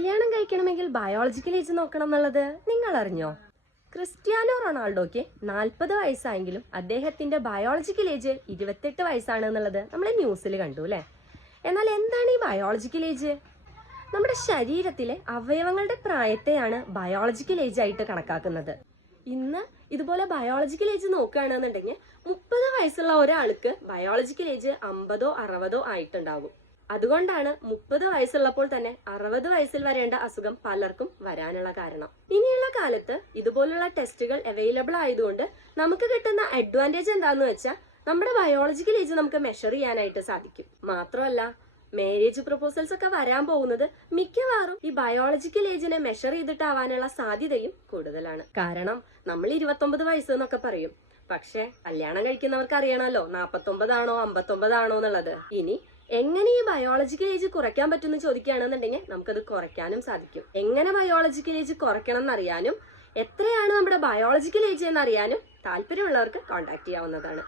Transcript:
കല്യാണം കഴിക്കണമെങ്കിൽ biological age നോക്കണം എന്നുള്ളത് നിങ്ങൾ അറിഞ്ഞോ? ക്രിസ്ത്യാനോ റൊണാൾഡോയ്ക്ക് 40 വയസ്സായെങ്കിലും അദ്ദേഹത്തിന്റെ ബയോളജിക്കൽ ഏജ് 28 വയസ്സാണ് എന്നുള്ളത് നമ്മൾ ന്യൂസിൽ കണ്ടു അല്ലേ? എന്നാൽ എന്താണ് ഈ ബയോളജിക്കൽ ഏജ്? നമ്മുടെ ശരീരത്തിലെ അവയവങ്ങളുടെ പ്രായത്തെയാണ് ബയോളജിക്കൽ ഏജ് ആയിട്ട് കണക്കാക്കുന്നത്. ഇന്ന് ഇതുപോലെ ബയോളജിക്കൽ ഏജ് നോക്കുകയാണെന്നുണ്ടെങ്കിൽ 30 വയസ്സുള്ള ഒരാൾക്ക് ബയോളജിക്കൽ ഏജ് 50ഓ 60ഓ ആയിട്ടുണ്ടാകും. അതുകൊണ്ടാണ് 30 വയസ്സുള്ളപ്പോൾ തന്നെ 60 വയസ്സിൽ വരേണ്ട അസുഖം പലർക്കും വരാനുള്ള കാരണം. ഇനിയുള്ള കാലത്ത് ഇതുപോലുള്ള ടെസ്റ്റുകൾ അവൈലബിൾ ആയതുകൊണ്ട് നമുക്ക് കിട്ടുന്ന അഡ്വാൻറ്റേജ് എന്താന്ന് വെച്ചാൽ നമ്മുടെ ബയോളജിക്കൽ ഏജ് നമുക്ക് മെഷർ ചെയ്യാനായിട്ട് സാധിക്കും. മാത്രമല്ല, മാരേജ് പ്രപ്പോസൽസ് ഒക്കെ വരാൻ പോകുന്നത് മിക്കവാറും ഈ ബയോളജിക്കൽ ഏജിനെ മെഷർ ചെയ്തിട്ടാവാനുള്ള സാധ്യതയും കൂടുതലാണ്. കാരണം നമ്മൾ 29 വയസ്സ് എന്നൊക്കെ പറയും, പക്ഷെ കല്യാണം കഴിക്കുന്നവർക്ക് അറിയണമല്ലോ 49 ആണോ 59 ആണോ എന്നുള്ളത്. ഇനി എങ്ങനെ ഈ ബയോളജിക്കൽ ഏജ് കുറയ്ക്കാൻ പറ്റുമെന്ന് ചോദിക്കുകയാണെന്നുണ്ടെങ്കിൽ നമുക്കത് കുറയ്ക്കാനും സാധിക്കും. എങ്ങനെ ബയോളജിക്കൽ ഏജ് കുറയ്ക്കണം എന്നറിയാനും എത്രയാണ് നമ്മുടെ ബയോളജിക്കൽ ഏജ് എന്നറിയാനും താല്പര്യമുള്ളവർക്ക് കോൺടാക്ട് ചെയ്യാവുന്നതാണ്.